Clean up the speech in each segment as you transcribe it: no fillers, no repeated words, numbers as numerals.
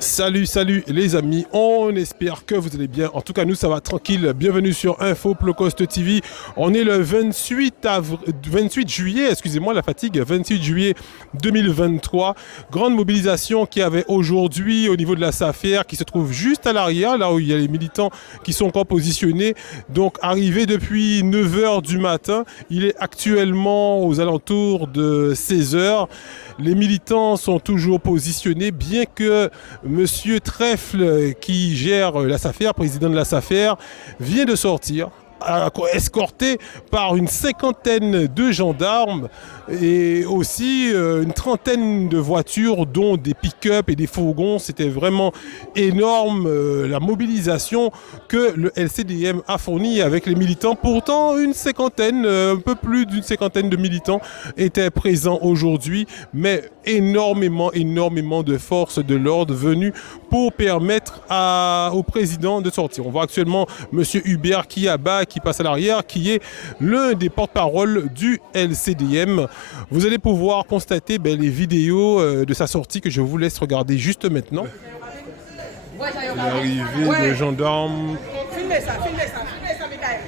Salut, salut les amis, on espère que vous allez bien. En tout cas, nous, ça va tranquille. Bienvenue sur Info Plocost TV. On est le 28 juillet, excusez-moi la fatigue, 28 juillet 2023. Grande mobilisation qu'il y avait aujourd'hui au niveau de la SAFER qui se trouve juste à l'arrière, là où il y a les militants qui sont encore positionnés. Donc, arrivé depuis 9 h du matin, il est actuellement aux alentours de 16 h. Les militants sont toujours positionnés, bien que Monsieur Trèfle, qui gère la SAFER, président de la SAFER, vient de sortir, escorté par une cinquantaine de gendarmes et aussi une trentaine de voitures, dont des pick-up et des fourgons. C'était vraiment énorme la mobilisation que le LCDM a fournie avec les militants. Pourtant, une cinquantaine, un peu plus d'une cinquantaine de militants étaient présents aujourd'hui, mais énormément de forces de l'ordre venues pour permettre au président de sortir. On voit actuellement M. Hubert qui passe à l'arrière, qui est l'un des porte-parole du LCDM. Vous allez pouvoir constater les vidéos de sa sortie que je vous laisse regarder juste maintenant. L'arrivée de gendarmes. Filmez ça, Michael.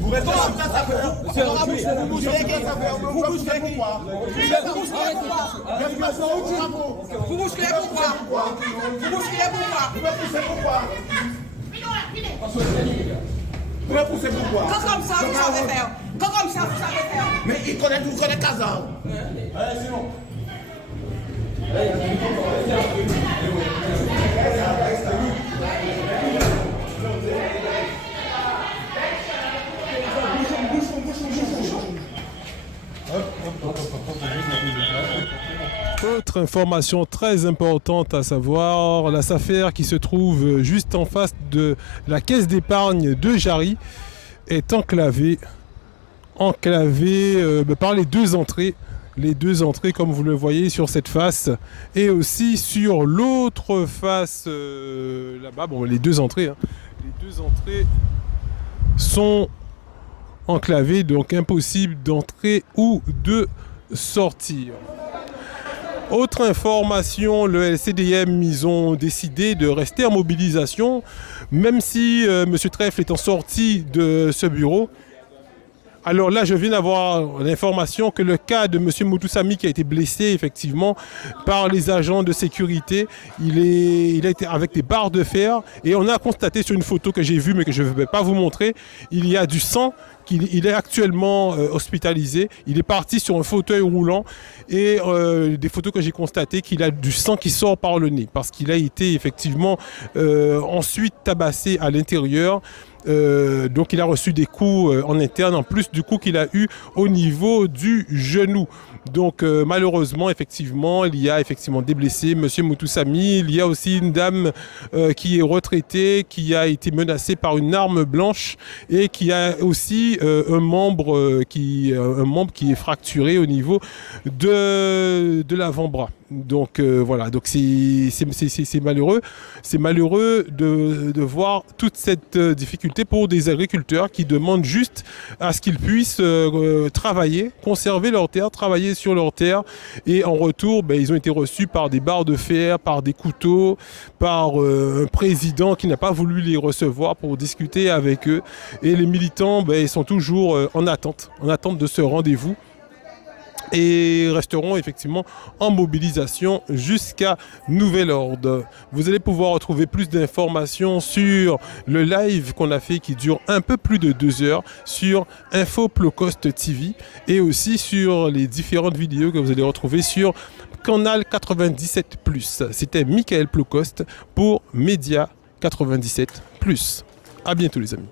Vous restez comme ça, vous savez faire. Mais il connaît tout, Kazan. Allez, sinon. Autre information très importante à savoir, la SAFER qui se trouve juste en face de la caisse d'épargne de Jarry est enclavée par les deux entrées. Les deux entrées, comme vous le voyez sur cette face, et aussi sur l'autre face là-bas. Bon, les deux entrées sont enclavées, donc impossible d'entrer ou de sortir. Autre information, le LCDM, ils ont décidé de rester en mobilisation, même si M. Trèfle est en sortie de ce bureau. Alors là, je viens d'avoir l'information que le cas de M. Moutoussamy, qui a été blessé effectivement par les agents de sécurité, il a été avec des barres de fer, et on a constaté sur une photo que j'ai vue mais que je ne vais pas vous montrer, il y a du sang. Il est actuellement hospitalisé. Il est parti sur un fauteuil roulant, et des photos que j'ai constatées qu'il a du sang qui sort par le nez parce qu'il a été effectivement ensuite tabassé à l'intérieur. Donc il a reçu des coups en interne, en plus du coup qu'il a eu au niveau du genou. Donc malheureusement, effectivement, il y a effectivement des blessés, M. Moutoussamy. Il y a aussi une dame qui est retraitée, qui a été menacée par une arme blanche, et qui a aussi un membre qui est fracturé au niveau de l'avant-bras. Donc voilà, donc c'est malheureux. C'est malheureux de voir toute cette difficulté pour des agriculteurs qui demandent juste à ce qu'ils puissent travailler, conserver leur terre, travailler sur leur terre, et en retour, ils ont été reçus par des barres de fer, par des couteaux, par un président qui n'a pas voulu les recevoir pour discuter avec eux. Et les militants, ils sont toujours en attente de ce rendez-vous, et resteront effectivement en mobilisation jusqu'à nouvel ordre. Vous allez pouvoir retrouver plus d'informations sur le live qu'on a fait, qui dure un peu plus de 2 heures, sur Info Plocost TV, et aussi sur les différentes vidéos que vous allez retrouver sur Canal 97+. C'était Michael Plocost pour Média 97+. À bientôt les amis.